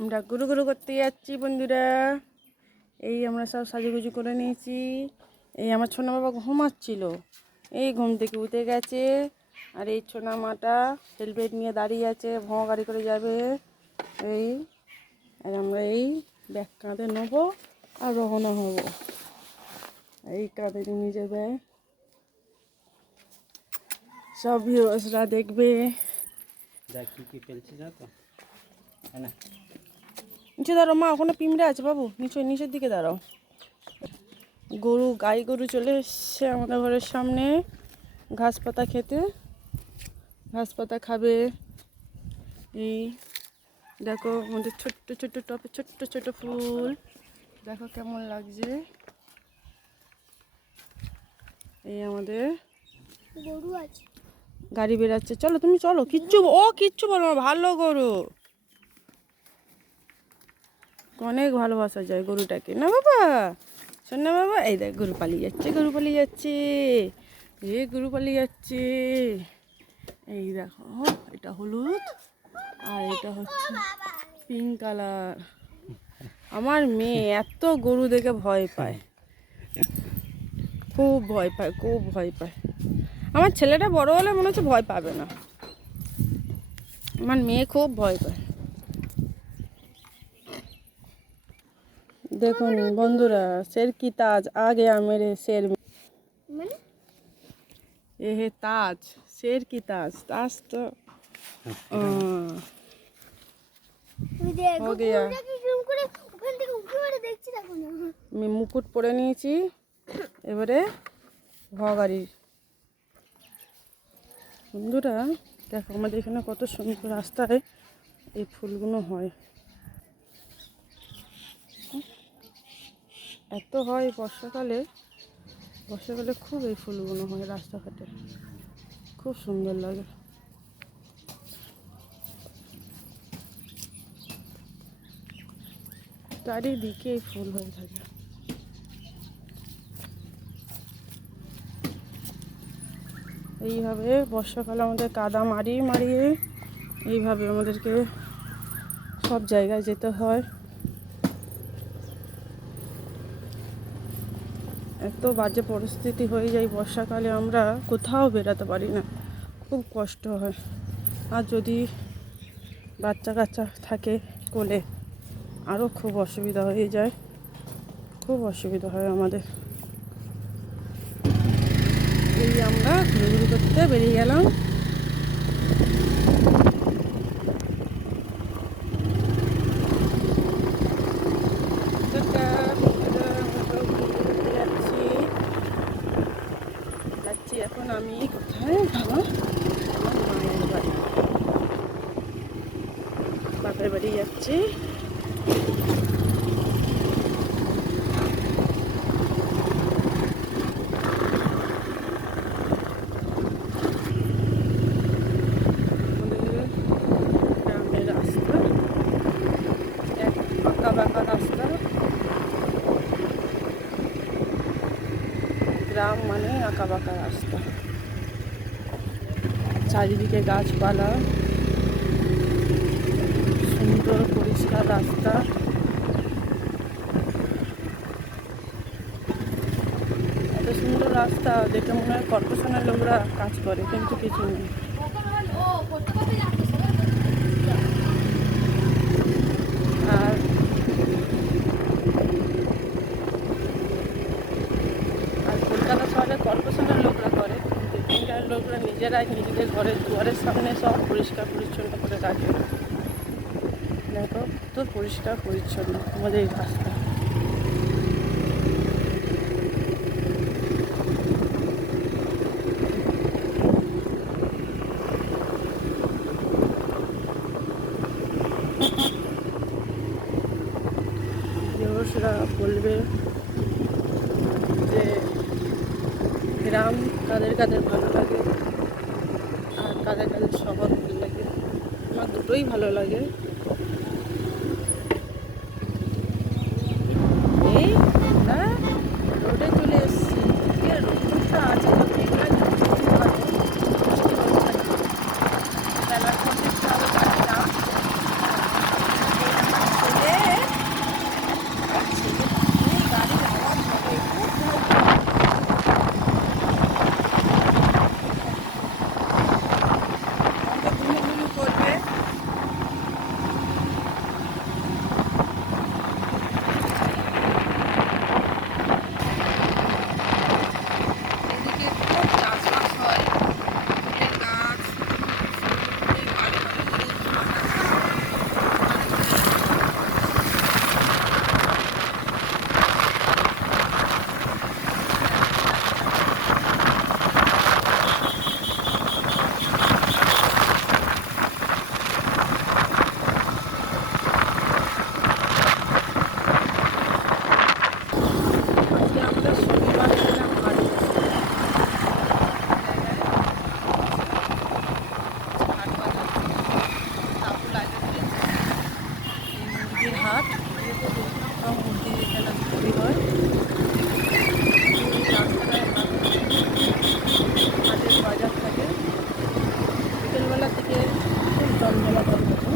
আমরা গুরু গুরু করতে যাচ্ছি বন্ধুরা। এই আমরা সব সাজুগুজু করে নিয়েছি। এই আমার ছোনা বাবা ঘুমাচ্ছিল, এই ঘুম থেকে উঠে গেছে। আর এই ছোনা মাটা হেলমেট নিয়ে দাঁড়িয়ে আছে, ভোঁ গাড়ি করে যাবে। এই আর আমরা এই ব্যাগ কাঁধে নেবো আর রওনা হব। এই কাঁধে নিয়ে যাবে, সব ভিউয়ার্সরা দেখবে। দেখ কি ফেলছি যা তো না, নিচে দাঁড়াও মা, ওখানে পিঁমড়ে আছে বাবু, নিচের দিকে দাঁড়াও। গাই গরু চলে এসছে আমাদের ঘরের সামনে ঘাস পাতা খেতে। ঘাস পাতা খাবে। এই দেখো আমাদের ছোট্ট ছোট্ট টপে ছোট্ট ছোট্ট ফুল, দেখো কেমন লাগছে। এই আমাদের গরু আছে, গাড়ি বেরাচ্ছে, চলো তুমি চলো। কিচ্ছু বলো না, ভালো গরু, অনেক ভালোবাসা যায় গরুটাকে না বাবা, শোন না বাবা। এই দেখ গরু পালিয়ে যাচ্ছে, গরু পালিয়ে যাচ্ছে। এই দেখো, এটা হলুদ আর এটা হচ্ছে পিঙ্ক কালার। আমার মেয়ে এত গরু দেখে ভয় পায়, খুব ভয় পায়। আমার ছেলেটা বড় হলে মনে হচ্ছে ভয় পাবে না, আমার মেয়ে খুব ভয় পায়। দেখুন বন্ধুরা, शेर की ताज आ गया मेरे शेर में। ये है ताज, शेर की ताज तो हो गया। আমি মুকুট পরে নিয়েছি, এবারে ভগাড়ি। বন্ধুরা দেখো, আমাদের এখানে কত সুন্দর রাস্তায় এই ফুলগুলো হয়। এত হয় বর্ষাকালে খুব এই ফুলগুলো হয় রাস্তাঘাটে, খুব সুন্দর লাগে। চারিদিকে এই ফুল হয়ে থাকে। এইভাবে বর্ষাকালে আমাদের কাদা মারিয়ে এইভাবে আমাদেরকে সব জায়গায় যেতে হয়। এত বাজে পরিস্থিতি হয়ে যায় বর্ষাকালে, আমরা কোথাও বেরোতে পারি না, খুব কষ্ট হয়। আর যদি বাচ্চা কাচ্চা থাকে কোলে, আরও খুব অসুবিধা হয়ে যায়, খুব অসুবিধা হয় আমাদের। এই আমরা ঘুরঘুরি করতে বেরিয়ে গেলাম। যাচ্ছি এখন আমি কোথায়, আমার মায়ের বাড়ি, বাপের বাড়ি যাচ্ছি। গ্রামের রাস্তা, এক আঁকা বাঁকা রাস্তা। গ্রাম মানে আঁকা বাঁকা রাস্তা, চারিদিকে গাছপালা, সুন্দর পরিষ্কার রাস্তা। এত সুন্দর রাস্তা দেখে মনে হয় কর্পোরেশনের লোকরা কাজ করে, কিন্তু কিছু নেই। আর কলকাতা শহরে কর্পোরেশনের লোকরা করে, কিন্তু এখানকার লোকরা নিজেরাই নিজেদের দুয়ারের সামনে সব পরিষ্কার পরিচ্ছন্ন করে রাখে। দেখো তো পরিষ্কার পরিচ্ছন্ন আমাদের এই রাস্তা। ভিউয়ার্সরা বলবে যে গ্রাম কাদের কাদের ভালো লাগে আর কাদের কাদের শহর ভালো লাগে। আমার দুটোই ভালো লাগে। এই আমরা রোডে চলে এসেছি, রোডটা আছে তো মেঘলা বেলার পর দেখতে হবে গাড়ি না। থাকে। বিকেলবেলা থেকে খুব জমজমাট মতো।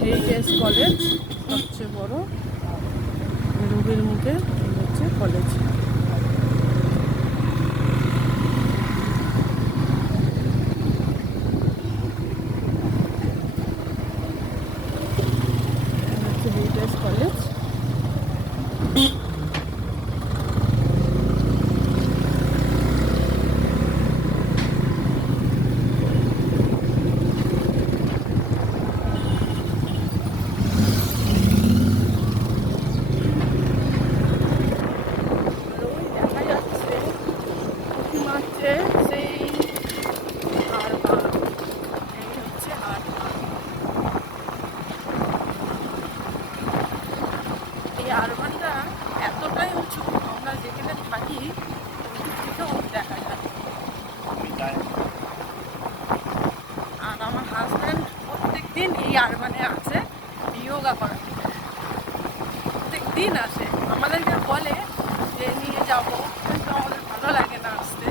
হেরিটেজ কলেজ, সবচেয়ে বড় রুবির মুখে হচ্ছে কলেজ। হেরিটেজ কলেজ আরবানটা এতটাই উঁচু, আমরা যেখানে থাকি ওই থেকেও দেখা যায়। আর আমার হাজব্যান্ড প্রত্যেক দিন এই আরবানে আসে যোগা করার, প্রত্যেক দিন আসে। আমাদেরকে বলে যে নিয়ে যাবো, কিন্তু আমাদের ভালো লাগে না আসতে।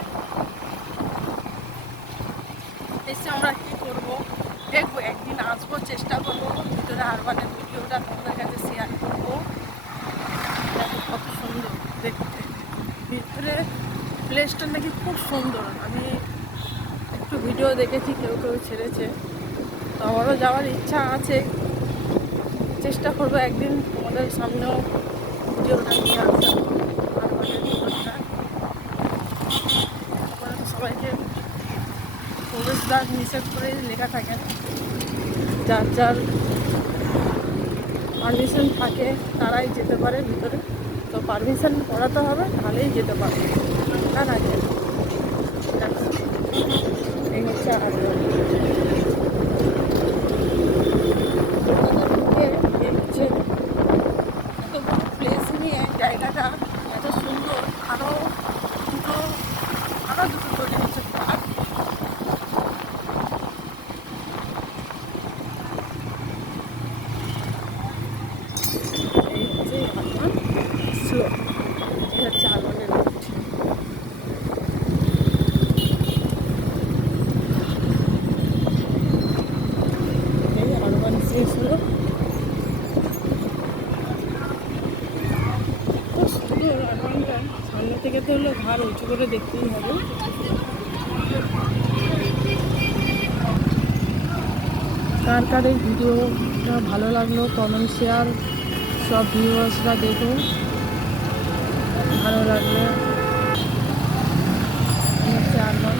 এসে আমরা কী করবো দেখবো, একদিন আসবো, চেষ্টা করবো ভিতরে আরবানের ভিডিওটা তোমাদের কাছে শেয়ার করবো। কত সুন্দর দেখতে, ভিতরে প্লেসটা নাকি খুব সুন্দর। আমি একটু ভিডিও দেখেছি, কেউ কেউ ছেড়েছে, তো আমারও যাওয়ার ইচ্ছা আছে। চেষ্টা করবো একদিন তোমাদের সামনেও ভিডিওটা নিয়ে আসতে। পুরা নিষেধ করে লেখা থাকে না, যার যার পারমিশন থাকে তারাই যেতে পারে ভিতরে। তো পারমিশন করাতে হবে, তাহলেই যেতে পারবে, তার আগে না। এই হচ্ছে আগ্রহ। যে এত বড় প্লেস নিয়ে জায়গাটা এত সুন্দর, দুটো আরও দুটো তৈরি হচ্ছে পার্ক। এই হচ্ছে আরবান স্লোপ, এই হচ্ছে আরবানের রুট। এই আরবান শেষ হলো। খুব সুন্দর আরবানটা, সামনে থেকে তো হলো ঘাড় উঁচু করে দেখতেই হবে। কার কার এই ভিডিওটা ভালো লাগলো কমেন্ট শেয়ার সব ভিউয়ার্সরা দেখুন, ভালো লাগলে হচ্ছে আরবান।